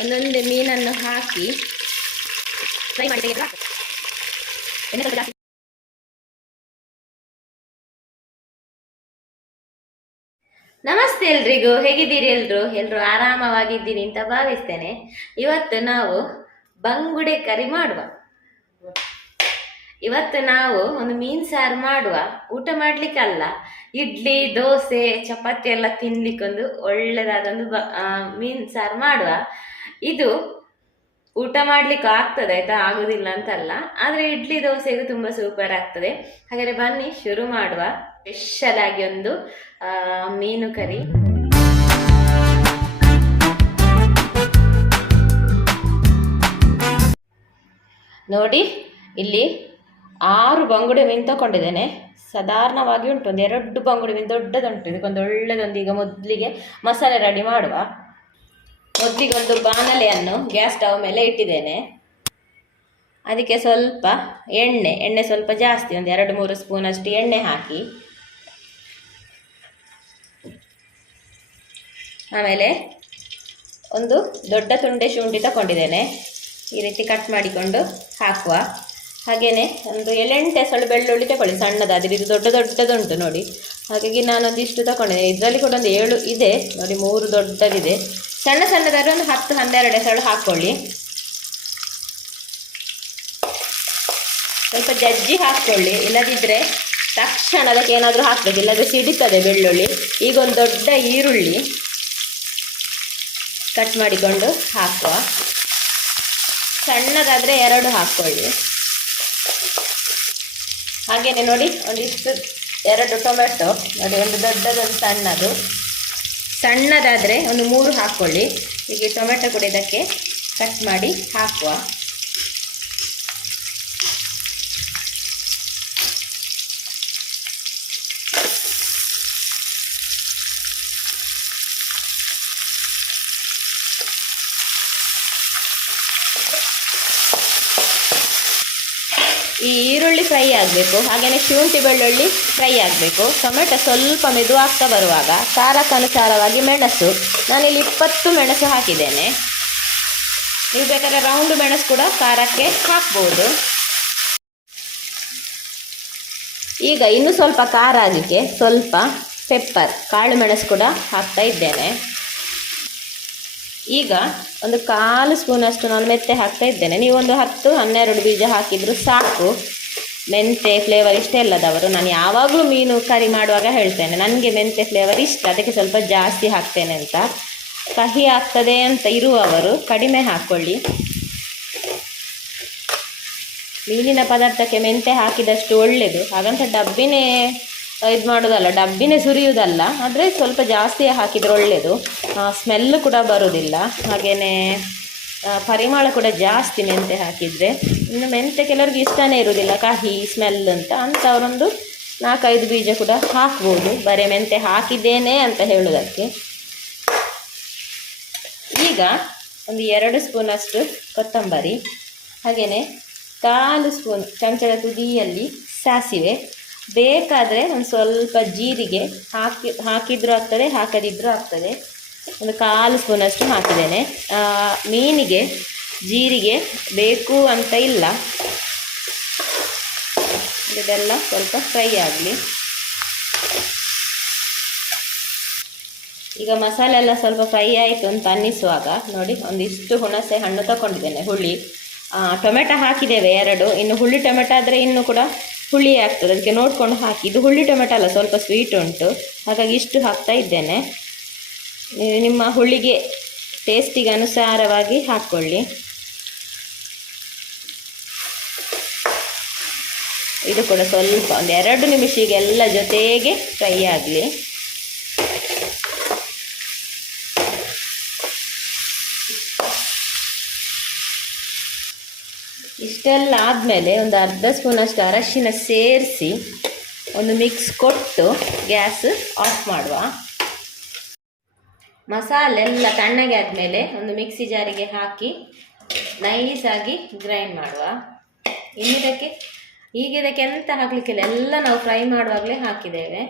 ಒಂದೊಂದೇ ಮೀನನ್ನು ಹಾಕಿ ಫ್ರೈ ಮಾಡಿ ಎಣ್ಣೆ ನಮಸ್ತೆ ಎಲ್ರಿಗೂ, ಹೇಗಿದ್ದೀರಿ ಎಲ್ರು? ಎಲ್ರು ಆರಾಮವಾಗಿದ್ದೀನಿ ಅಂತ ಭಾವಿಸ್ತೇನೆ. ಇವತ್ತು ನಾವು ಬಂಗುಡೆ ಕರಿ ಮಾಡುವ. ಇವತ್ತು ನಾವು ಒಂದು ಮೀನ್ ಸಾರು ಮಾಡುವ. ಊಟ ಮಾಡ್ಲಿಕ್ಕಲ್ಲ ಇಡ್ಲಿ, ದೋಸೆ, ಚಪಾತಿ ಎಲ್ಲ ತಿನ್ಲಿಕ್ಕೊಂದು ಒಳ್ಳೆದಾದೊಂದು ಬ- ಮೀನು ಮೀನ್ ಸಾರು ಮಾಡುವ. ಇದು ಊಟ ಮಾಡ್ಲಿಕ್ಕೆ ಆಗ್ತದೆ, ಆಯ್ತಾ? ಆಗುದಿಲ್ಲ ಅಂತಲ್ಲ. ಆದ್ರೆ ಇಡ್ಲಿ ದೋಸೆಗೂ ತುಂಬಾ ಸೂಪರ್ ಆಗ್ತದೆ. ಹಾಗಾದ್ರೆ ಬನ್ನಿ, ಶುರು ಮಾಡುವ. ಸ್ಪೆಷಲ್ ಆಗಿ ಒಂದು ಮೀನು ಕರಿ. ನೋಡಿ, ಇಲ್ಲಿ ಆರು ಬಂಗುಡೆ ಮೀನು ತಗೊಂಡಿದ್ದೇನೆ. ಸಾಧಾರಣವಾಗಿ ಉಂಟು ಒಂದು ಎರಡು ಬಂಗುಡೆ ಮೀನು ದೊಡ್ಡದುಂಟು. ಇದಕ್ಕೊಂದು ಒಳ್ಳೆದೊಂದು ಈಗ ಮೊದಲಿಗೆ ಮಸಾಲೆ ರೆಡಿ ಮಾಡುವ. ಮೊದಲಿಗೆ ಒಂದು ಬಾಣಲೆಯನ್ನು ಗ್ಯಾಸ್ ಸ್ಟವ್ ಮೇಲೆ ಇಟ್ಟಿದ್ದೇನೆ. ಅದಕ್ಕೆ ಸ್ವಲ್ಪ ಎಣ್ಣೆ ಎಣ್ಣೆ ಸ್ವಲ್ಪ ಜಾಸ್ತಿ, ಒಂದು ಎರಡು ಮೂರು ಸ್ಪೂನಷ್ಟು ಎಣ್ಣೆ ಹಾಕಿ. ಆಮೇಲೆ ಒಂದು ದೊಡ್ಡ ತುಂಡೆ ಶುಂಠಿ ತಗೊಂಡಿದ್ದೇನೆ. ಈ ರೀತಿ ಕಟ್ ಮಾಡಿಕೊಂಡು ಹಾಕುವ. ಹಾಗೆಯೇ ಒಂದು ಎಲೆಂಟೆ ಸೊಳ್ಳೆ ಬೆಳ್ಳುಳ್ಳಿ ತಗೊಳ್ಳಿ ಸಣ್ಣದಾದರೆ ಇದು ದೊಡ್ಡ ದೊಡ್ಡದುಂಟು ನೋಡಿ. ಹಾಗಾಗಿ ನಾನೊಂದಿಷ್ಟು ತಗೊಂಡಿದ್ದೇನೆ. ಇದರಲ್ಲಿ ಕೂಡ ಒಂದು ಏಳು ಇದೆ. ನೋಡಿ, ಮೂರು ದೊಡ್ಡದಿದೆ. ಸಣ್ಣ ಸಣ್ಣದಾದ್ರೆ ಒಂದು ಹತ್ತು, ಹನ್ನೆರಡು ಎಸಳು ಹಾಕ್ಕೊಳ್ಳಿ. ಸ್ವಲ್ಪ ಜಜ್ಜಿ ಹಾಕ್ಕೊಳ್ಳಿ. ಇಲ್ಲದಿದ್ದರೆ ತಕ್ಷಣ ಅದಕ್ಕೆ ಏನಾದರೂ ಹಾಕಬೇಕು. ಇಲ್ಲದ್ರೆ ಸಿಡಿತದೆ ಬೆಳ್ಳುಳ್ಳಿ. ಈಗ ಒಂದು ದೊಡ್ಡ ಈರುಳ್ಳಿ ಕಟ್ ಮಾಡಿಕೊಂಡು ಹಾಕುವ. ಸಣ್ಣದಾದರೆ ಎರಡು ಹಾಕ್ಕೊಳ್ಳಿ. ಹಾಗೆಯೇ ನೋಡಿ, ಒಂದಿಷ್ಟು, ಎರಡು ಟೊಮೆಟೊ. ನೋಡಿ, ಒಂದು ದೊಡ್ಡದೊಂದು ಸಣ್ಣದು. ಸಣ್ಣದಾದರೆ ಒಂದು ಮೂರು ಹಾಕ್ಕೊಳ್ಳಿ. ಹೀಗೆ ಟೊಮೆಟೊ ಕೂಡ ಇದಕ್ಕೆ ಕಟ್ ಮಾಡಿ ಹಾಕುವ. ಈ ಈರುಳ್ಳಿ ಫ್ರೈ ಆಗಬೇಕು ಹಾಗೆಯೇ ಶುಂಠಿ ಬೆಳ್ಳುಳ್ಳಿ ಫ್ರೈ ಆಗಬೇಕು. ಟೊಮೆಟೊ ಸ್ವಲ್ಪ ಮೆದುವಾಗ್ತಾ ಬರುವಾಗ ಖಾರಕ್ಕನುಸಾರವಾಗಿ ಮೆಣಸು. ನಾನಿಲ್ಲಿ ಇಪ್ಪತ್ತು ಮೆಣಸು ಹಾಕಿದ್ದೇನೆ. ನೀವು ಬೇಕಾದ್ರೆ ರೌಂಡ್ ಮೆಣಸು ಕೂಡ ಖಾರಕ್ಕೆ ಹಾಕ್ಬೋದು. ಈಗ ಇನ್ನೂ ಸ್ವಲ್ಪ ಖಾರ ಆಗಲಿಕ್ಕೆ ಸ್ವಲ್ಪ ಪೆಪ್ಪರ್, ಕಾಳು ಮೆಣಸು ಕೂಡ ಹಾಕ್ತಾ ಇದ್ದೇನೆ. ಈಗ ಒಂದು ಕಾಲು ಸ್ಪೂನಷ್ಟು ನಾನು ಮೆಂತೆ ಹಾಕ್ತಾ ಇದ್ದೇನೆ. ನೀವೊಂದು ಹತ್ತು, ಹನ್ನೆರಡು ಬೀಜ ಹಾಕಿದ್ರು ಸಾಕು. ಮೆಂತೆ ಫ್ಲೇವರ್ ಇಷ್ಟ ಇಲ್ಲದವರು ನಾನು ಯಾವಾಗಲೂ ಮೀನು ಕರಿ ಮಾಡುವಾಗ ಹೇಳ್ತೇನೆ. ನನಗೆ ಮೆಂತೆ ಫ್ಲೇವರ್ ಇಷ್ಟ, ಅದಕ್ಕೆ ಸ್ವಲ್ಪ ಜಾಸ್ತಿ ಹಾಕ್ತೇನೆ ಅಂತ. ಕಹಿ ಆಗ್ತದೆ ಅಂತ ಇರುವವರು ಕಡಿಮೆ ಹಾಕ್ಕೊಳ್ಳಿ ಮೀನಿನ ಪದಾರ್ಥಕ್ಕೆ ಮೆಂತೆ ಹಾಕಿದಷ್ಟು ಒಳ್ಳೆಯದು ಹಾಗಂತ ಡಬ್ಬಿನೇ ಇದು ಮಾಡೋದಲ್ಲ, ಡಬ್ಬಿನೇ ಸುರಿಯುವುದಲ್ಲ ಆದರೆ ಸ್ವಲ್ಪ ಜಾಸ್ತಿ ಹಾಕಿದರೆ ಒಳ್ಳೆಯದು ಸ್ಮೆಲ್ ಕೂಡ ಬರೋದಿಲ್ಲ. ಹಾಗೆಯೇ ಪರಿಮಳ ಕೂಡ ಜಾಸ್ತಿ ಮೆಂತೆ ಹಾಕಿದರೆ, ಇನ್ನು ಮೆಂತೆ ಕೆಲವ್ರಿಗೆ ಇಷ್ಟನೇ ಇರೋದಿಲ್ಲ, ಕಹಿ ಸ್ಮೆಲ್ ಅಂತ. ಅಂಥವರೊಂದು ನಾಲ್ಕೈದು ಬೀಜ ಕೂಡ ಹಾಕ್ಬೋದು. ಬರೀ ಮೆಂತೆ ಹಾಕಿದ್ದೇನೆ ಅಂತ ಹೇಳೋದಕ್ಕೆ. ಈಗ ಒಂದು ಎರಡು ಸ್ಪೂನಷ್ಟು ಕೊತ್ತಂಬರಿ ಹಾಗೆಯೇ ಕಾಲು ಸ್ಪೂನ್ ಚಮಚದ ತುದಿಯಲ್ಲಿ ಸಾಸಿವೆ ಬೇಕಾದರೆ ಒಂದು ಸ್ವಲ್ಪ ಜೀರಿಗೆ ಹಾಕಿ, ಹಾಕಿದರೂ ಆಗ್ತದೆ ಹಾಕದಿದ್ದರೂ ಆಗ್ತದೆ. ಒಂದು ಕಾಲು ಸ್ಪೂನಷ್ಟು ಹಾಕಿದ್ದೇನೆ. ಮೀನಿಗೆ ಜೀರಿಗೆ ಬೇಕು ಅಂತ ಇಲ್ಲ. ಇದೆಲ್ಲ ಸ್ವಲ್ಪ ಫ್ರೈ ಆಗಲಿ. ಈಗ ಮಸಾಲೆ ಎಲ್ಲ ಸ್ವಲ್ಪ ಫ್ರೈ ಆಯಿತು ಅಂತ ಅನ್ನಿಸುವಾಗ, ನೋಡಿ, ಒಂದಿಷ್ಟು ಹುಣಸೆ ಹಣ್ಣು ತಗೊಂಡಿದ್ದೇನೆ, ಹುಳಿ. ಟೊಮೆಟೊ ಹಾಕಿದ್ದೇವೆ ಎರಡು. ಇನ್ನು ಹುಳಿ ಟೊಮೆಟೊ ಆದರೆ ಇನ್ನೂ ಕೂಡ ಹುಳಿ ಆಗ್ತದೆ, ಅದಕ್ಕೆ ನೋಡ್ಕೊಂಡು ಹಾಕಿ. ಇದು ಹುಳಿ ಟೊಮೆಟೊ ಅಲ್ಲ, ಸ್ವಲ್ಪ ಸ್ವೀಟ್ ಉಂಟು. ಹಾಗಾಗಿ ಇಷ್ಟು ಹಾಕ್ತಾ ಇದ್ದೇನೆ. ನಿಮ್ಮ ಹುಳಿಗೆ ಟೇಸ್ಟಿಗೆ ಅನುಸಾರವಾಗಿ ಹಾಕ್ಕೊಳ್ಳಿ ಇದು ಕೂಡ ಸ್ವಲ್ಪ ಒಂದು ಎರಡು ನಿಮಿಷ ಎಲ್ಲ ಜೊತೆಗೆ ಫ್ರೈ ಆಗಲಿ. ಇಷ್ಟೆಲ್ಲ ಆದಮೇಲೆ ಒಂದು ಅರ್ಧ ಸ್ಪೂನಷ್ಟು ಅರಶಿನ ಸೇರಿಸಿ ಒಂದು ಮಿಕ್ಸ್ ಕೊಟ್ಟು ಗ್ಯಾಸ್ ಆಫ್ ಮಾಡುವ. ಮಸಾಲೆ ಎಲ್ಲ ತಣ್ಣಗೆ ಆದಮೇಲೆ ಒಂದು ಮಿಕ್ಸಿ ಜಾರಿಗೆ ಹಾಕಿ ನೈಸಾಗಿ ಗ್ರೈಂಡ್ ಮಾಡುವ. ಇನ್ನಿದಕ್ಕೆ ಈಗ ಇದಕ್ಕೆ ಎಂತ ಹಾಕಲಿಕ್ಕಿಲ್ಲ, ಎಲ್ಲ ನಾವು ಫ್ರೈ ಮಾಡುವಾಗಲೇ ಹಾಕಿದ್ದೇವೆ.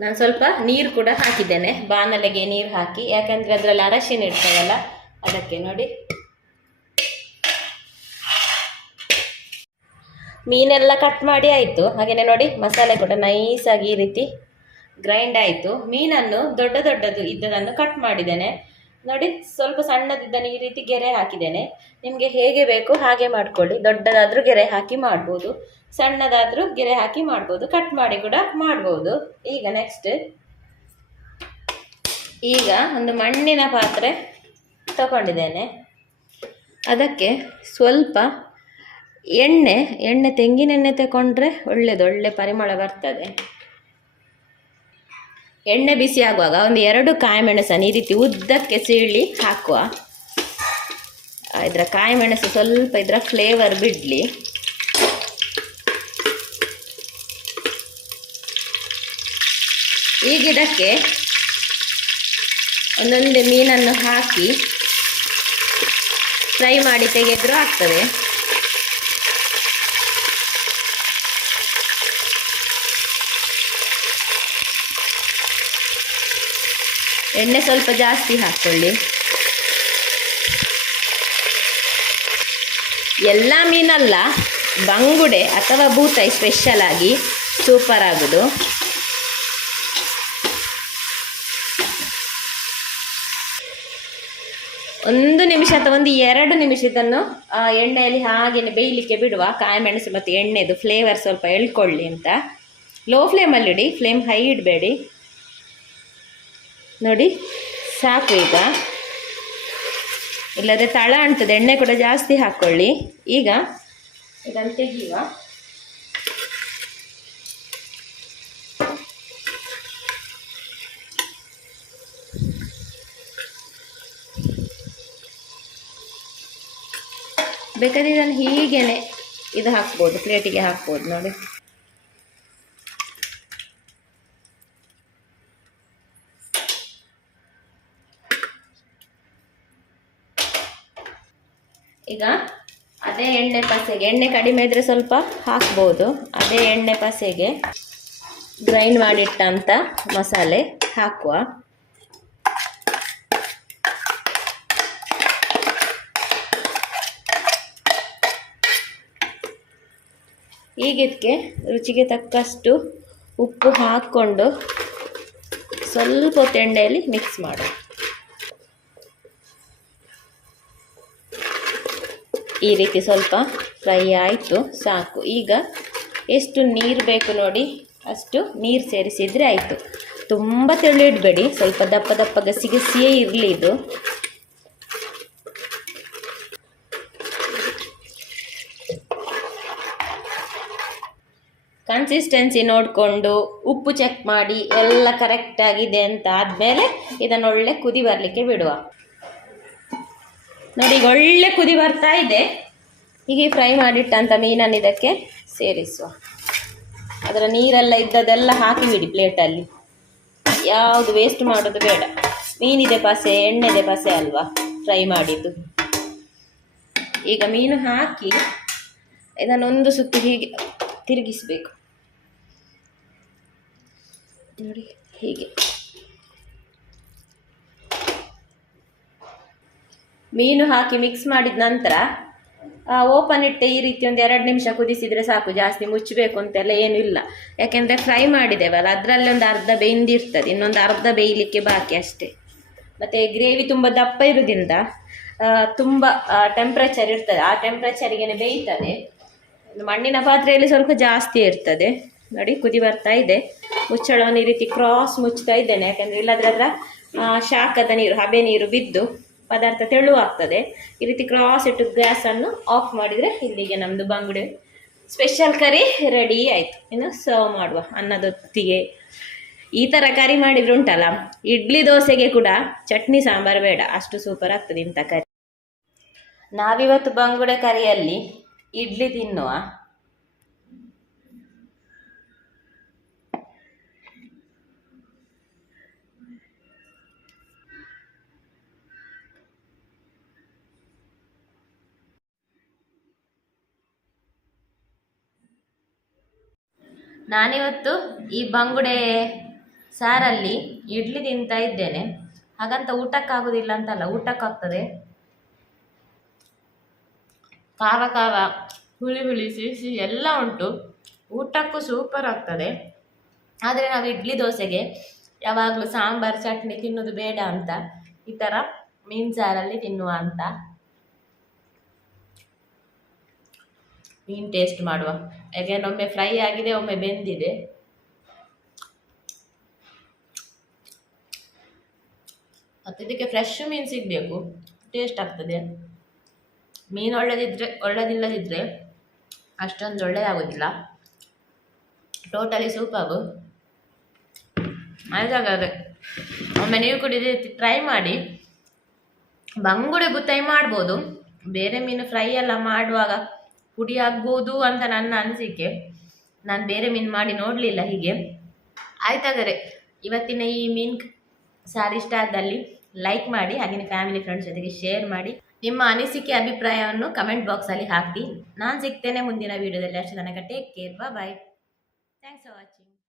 ನಾನು ಸ್ವಲ್ಪ ನೀರು ಕೂಡ ಹಾಕಿದ್ದೇನೆ. ಬಾನಲೆಗೆ ನೀರು ಹಾಕಿ. ಯಾಕಂದರೆ ಅದರಲ್ಲಿ ಅರಶಿನ ಇರ್ತದಲ್ಲ, ಅದಕ್ಕೆ ನೋಡಿ. ಮೀನೆಲ್ಲ ಕಟ್ ಮಾಡಿ ಆಯಿತು. ಹಾಗೆಯೇ ನೋಡಿ, ಮಸಾಲೆ ಕೂಡ ನೈಸಾಗಿ ಈ ರೀತಿ ಗ್ರೈಂಡ್ ಆಯಿತು. ಮೀನನ್ನು ದೊಡ್ಡ ದೊಡ್ಡದು ಇದ್ದದನ್ನು ಕಟ್ ಮಾಡಿದ್ದೇನೆ. ನೋಡಿ, ಸ್ವಲ್ಪ ಸಣ್ಣದಿದ್ದಾನೆ, ಈ ರೀತಿ ಗೆರೆ ಹಾಕಿದ್ದೇನೆ. ನಿಮಗೆ ಹೇಗೆ ಬೇಕು ಹಾಗೆ ಮಾಡ್ಕೊಳ್ಳಿ. ದೊಡ್ಡದಾದರೂ ಗೆರೆ ಹಾಕಿ ಮಾಡ್ಬೋದು. ಸಣ್ಣದಾದರೂ ಗೆರೆ ಹಾಕಿ ಮಾಡ್ಬೋದು. ಕಟ್ ಮಾಡಿ ಕೂಡ ಮಾಡ್ಬೋದು. ಈಗ ನೆಕ್ಸ್ಟ್ ಈಗ ಒಂದು ಮಣ್ಣಿನ ಪಾತ್ರೆ ತಗೊಂಡಿದ್ದೇನೆ. ಅದಕ್ಕೆ ಸ್ವಲ್ಪ ಎಣ್ಣೆ ಎಣ್ಣೆ ತೆಂಗಿನೆಣ್ಣೆ ತಗೊಂಡ್ರೆ ಒಳ್ಳೆಯದು ಒಳ್ಳೆ ಪರಿಮಳ ಬರ್ತದೆ. ಎಣ್ಣೆ ಬಿಸಿ ಆಗುವಾಗ ಒಂದು ಎರಡು ಕಾಯಿ ಮೆಣಸನ್ನು ಈ ರೀತಿ ಉದ್ದಕ್ಕೆ ಸೀಳಿ ಹಾಕುವ. ಇದರ ಕಾಯಿ ಮೆಣಸು ಸ್ವಲ್ಪ ಇದರ ಫ್ಲೇವರ್ ಬಿಡಲಿ. ಈಗ ಇದಕ್ಕೆ ಒಂದೊಂದೇ ಮೀನನ್ನು ಹಾಕಿ ಫ್ರೈ ಮಾಡಿ ತೆಗೆದರೂ ಆಗ್ತದೆ. ಎಣ್ಣೆ ಸ್ವಲ್ಪ ಜಾಸ್ತಿ ಹಾಕ್ಕೊಳ್ಳಿ. ಎಲ್ಲ ಮೀನಲ್ಲ, ಬಂಗುಡೆ ಅಥವಾ ಬೂತಾಯಿ ಸ್ಪೆಷಲ್ ಆಗಿ ಸೂಪರ್ ಆಗೋದು. ಒಂದು ನಿಮಿಷ ಅಥವಾ ಒಂದು ಎರಡು ನಿಮಿಷ ಇದನ್ನು ಎಣ್ಣೆಯಲ್ಲಿ ಹಾಗೆಯೇ ಬೇಯಲಿಕ್ಕೆ ಬಿಡುವ ಕಾಯಿ ಮೆಣಸು ಮತ್ತು ಎಣ್ಣೆದು ಫ್ಲೇವರ್ ಸ್ವಲ್ಪ ಎಳ್ಕೊಳ್ಳಿ ಅಂತ. ಲೋ ಫ್ಲೇಮಲ್ಲಿಡಿ ಫ್ಲೇಮ್ ಹೈ ಇಡಬೇಡಿ. ನೋಡಿ, ಸಾಕು ಈಗ. ಇಲ್ಲದೆ ತಳ ಅಂಟದ, ಎಣ್ಣೆ ಕೂಡ ಜಾಸ್ತಿ ಹಾಕ್ಕೊಳ್ಳಿ ಈಗ ಇದನ್ನು ತೆಗೆಯುವ. ಬೇಕಾದ್ರೆ ಇದನ್ನು ಹೀಗೇನೆ ಇದು ಹಾಕ್ಬೋದು, ಪ್ಲೇಟಿಗೆ ಹಾಕ್ಬೋದು ನೋಡಿ. ಈಗ ಅದೇ ಎಣ್ಣೆ ಪಸೆಗೆ, ಎಣ್ಣೆ ಕಡಿಮೆ ಇದ್ರೆ ಸ್ವಲ್ಪ ಹಾಕ್ಬೋದು. ಅದೇ ಎಣ್ಣೆ ಪಸೆಗೆ ಗ್ರೈಂಡ್ ಮಾಡಿಟ್ಟಂಥ ಮಸಾಲೆ ಹಾಕುವ. ಈಗ ಇದಕ್ಕೆ ರುಚಿಗೆ ತಕ್ಕಷ್ಟು ಉಪ್ಪು ಹಾಕ್ಕೊಂಡು ಸ್ವಲ್ಪ ಹೊತ್ತು ಎಣ್ಣೆಯಲ್ಲಿ ಮಿಕ್ಸ್ ಮಾಡು ಈ ರೀತಿ ಸ್ವಲ್ಪ ಫ್ರೈ ಆಯಿತು, ಸಾಕು. ಈಗ ಎಷ್ಟು ನೀರು ಬೇಕು ನೋಡಿ, ಅಷ್ಟು ನೀರು ಸೇರಿಸಿದರೆ ಆಯಿತು. ತುಂಬ ತೆಳು ಇಡಬೇಡಿ, ಸ್ವಲ್ಪ ದಪ್ಪ ದಪ್ಪ ಗಸಿ ಗಸಿಯೇ ಇರಲಿ ಇದು. ಕನ್ಸಿಸ್ಟೆನ್ಸಿ ನೋಡಿಕೊಂಡು ಉಪ್ಪು ಚೆಕ್ ಮಾಡಿ, ಎಲ್ಲ ಕರೆಕ್ಟಾಗಿದೆ ಅಂತ ಆದಮೇಲೆ ಇದನ್ನೊಳ್ಳೆ ಕುದಿ ಬರಲಿಕ್ಕೆ ಬಿಡುವ. ನೋಡಿ, ಈಗ ಒಳ್ಳೆ ಕುದಿ ಬರ್ತಾ ಇದೆ. ಹೀಗೆ ಫ್ರೈ ಮಾಡಿಟ್ಟಂಥ ಮೀನನ್ನು ಇದಕ್ಕೆ ಸೇರಿಸುವ. ಅದರ ನೀರೆಲ್ಲ ಇದ್ದದೆಲ್ಲ ಹಾಕಿಬಿಡಿ ಪ್ಲೇಟಲ್ಲಿ. ಯಾವುದು ವೇಸ್ಟ್ ಮಾಡೋದು ಬೇಡ. ಮೀನಿದೆ ಪಸೆ, ಎಣ್ಣೆದೆ ಪಸೆ ಅಲ್ವಾ ಫ್ರೈ ಮಾಡಿದ್ದು. ಈಗ ಮೀನು ಹಾಕಿ ಇದನ್ನೊಂದು ಸುತ್ತು ಹೀಗೆ ತಿರುಗಿಸಬೇಕು. ನೋಡಿ, ಹೀಗೆ. ಮೀನು ಹಾಕಿ ಮಿಕ್ಸ್ ಮಾಡಿದ ನಂತರ ಓಪನ್ ಇಟ್ಟೆ ಈ ರೀತಿ ಒಂದು ಎರಡು ನಿಮಿಷ ಕುದಿಸಿದರೆ ಸಾಕು, ಜಾಸ್ತಿ ಮುಚ್ಚಬೇಕು ಅಂತೆಲ್ಲ ಏನೂ ಇಲ್ಲ. ಯಾಕೆಂದರೆ ಫ್ರೈ ಮಾಡಿದೆವಲ್ಲ, ಅದರಲ್ಲಿ ಒಂದು ಅರ್ಧ ಬೇಯಿಂದಿರ್ತದೆ ಇನ್ನೊಂದು ಅರ್ಧ ಬೇಯಲಿಕ್ಕೆ ಬಾಕಿ ಅಷ್ಟೇ. ಮತ್ತು ಗ್ರೇವಿ ತುಂಬ ದಪ್ಪ ಇರೋದ್ರಿಂದ ತುಂಬ ಟೆಂಪ್ರೇಚರ್ ಇರ್ತದೆ. ಆ ಟೆಂಪ್ರೇಚರಿಗೆ ಬೇಯ್ತದೆ. ಮಣ್ಣಿನ ಪಾತ್ರೆಯಲ್ಲಿ ಸ್ವಲ್ಪ ಜಾಸ್ತಿ ಇರ್ತದೆ. ನೋಡಿ, ಕುದಿ ಬರ್ತಾ ಇದೆ. ಮುಚ್ಚಳವನ್ನು ಈ ರೀತಿ ಕ್ರಾಸ್ ಮುಚ್ತಾ ಇದ್ದೇನೆ. ಯಾಕಂದರೆ ಇಲ್ಲದ್ರ ಶಾಖದ ನೀರು, ಹಬೆ ನೀರು ಬಿದ್ದು ಪದಾರ್ಥ ತೆಳುವಾಗ್ತದೆ. ಈ ರೀತಿ ಕ್ರಾಸ್ ಇಟ್ಟು ಗ್ಯಾಸನ್ನು ಆಫ್ ಮಾಡಿದರೆ ಇಲ್ಲಿಗೆ ನಮ್ಮದು ಬಂಗುಡೆ ಸ್ಪೆಷಲ್ ಕರಿ ರೆಡಿ ಆಯಿತು. ಇನ್ನು ಸರ್ವ್ ಮಾಡುವ ಅನ್ನದೊತ್ತಿಗೆ. ಈ ಥರ ಕರಿ ಮಾಡಿದ್ರುಂಟಲ್ಲ ಇಡ್ಲಿ ದೋಸೆಗೆ ಕೂಡ ಚಟ್ನಿ ಸಾಂಬಾರು ಬೇಡ. ಅಷ್ಟು ಸೂಪರ್ ಆಗ್ತದೆ ಇಂಥ ಕರಿ ನಾವಿವತ್ತು ಬಂಗುಡೆ ಕರಿಯಲ್ಲಿ ಇಡ್ಲಿ ತಿನ್ನುವ. ನಾನಿವತ್ತು ಈ ಬಂಗುಡೆ ಸಾರಲ್ಲಿ ಇಡ್ಲಿ ತಿಂತಾ ಇದ್ದೇನೆ. ಹಾಗಂತ ಊಟಕ್ಕಾಗೋದಿಲ್ಲ ಅಂತಲ್ಲ, ಊಟಕ್ಕಾಗ್ತದೆ? ಕಾವ ಕಾವ ಹುಳಿ ಹುಳಿ, ಸಿಹಿ ಎಲ್ಲ ಉಂಟು. ಊಟಕ್ಕೂ ಸೂಪರ್ ಆಗ್ತದೆ. ಆದರೆ ನಾವು ಇಡ್ಲಿ ದೋಸೆಗೆ ಯಾವಾಗಲೂ ಸಾಂಬಾರು, ಚಟ್ನಿ ತಿನ್ನೋದು ಬೇಡ ಅಂತ. ಈ ಥರ ಮೀನು ಸಾರಲ್ಲಿ ತಿನ್ನುವ ಅಂತ. ಮೀನು ಟೇಸ್ಟ್ ಮಾಡುವ. ಯಾಕೆಂದ್ರೆ ಒಮ್ಮೆ ಫ್ರೈ ಆಗಿದೆ, ಒಮ್ಮೆ ಬೆಂದಿದೆ. ಮತ್ತು ಇದಕ್ಕೆ ಫ್ರೆಶ್ ಮೀನು ಸಿಗಬೇಕು. ಟೇಸ್ಟ್ ಆಗ್ತದೆ. ಮೀನು ಒಳ್ಳೆದಿದ್ರೆ ಒಳ್ಳೆದಿಲ್ಲದಿದ್ದರೆ ಅಷ್ಟೊಂದು ಒಳ್ಳೆಯದಾಗೋದಿಲ್ಲ ಟೋಟಲಿ ಸೂಪಾಗು ಆಯ್ತಾಗಾದ್ರೆ ಒಮ್ಮೆ ನೀವು ಕೂಡ ಇದೇ ರೀತಿ ಟ್ರೈ ಮಾಡಿ. ಬಂಗುಡೆ ಟ್ರೈ ಮಾಡ್ಬೋದು. ಬೇರೆ ಮೀನು ಫ್ರೈ ಎಲ್ಲ ಮಾಡುವಾಗ ಪುಡಿ ಆಗ್ಬೋದು ಅಂತ ನನ್ನ ಅನಿಸಿಕೆ. ನಾನು ಬೇರೆ ಮೀನು ಮಾಡಿ ನೋಡಲಿಲ್ಲ ಹೀಗೆ. ಆಯ್ತಾದರೆ, ಇವತ್ತಿನ ಈ ಮೀನು ಸಾರಿ ಇಷ್ಟ ಆದಲ್ಲಿ ಲೈಕ್ ಮಾಡಿ ಹಾಗೆಯೇ ಫ್ಯಾಮಿಲಿ ಫ್ರೆಂಡ್ಸ್ ಜೊತೆಗೆ ಶೇರ್ ಮಾಡಿ. ನಿಮ್ಮ ಅನಿಸಿಕೆ, ಅಭಿಪ್ರಾಯವನ್ನು ಕಮೆಂಟ್ ಬಾಕ್ಸಲ್ಲಿ ಹಾಕಿ ನಾನು ಸಿಗ್ತೇನೆ ಮುಂದಿನ ವೀಡಿಯೋದಲ್ಲಿ ಅಷ್ಟು ತನಕ take care bye thanks for watching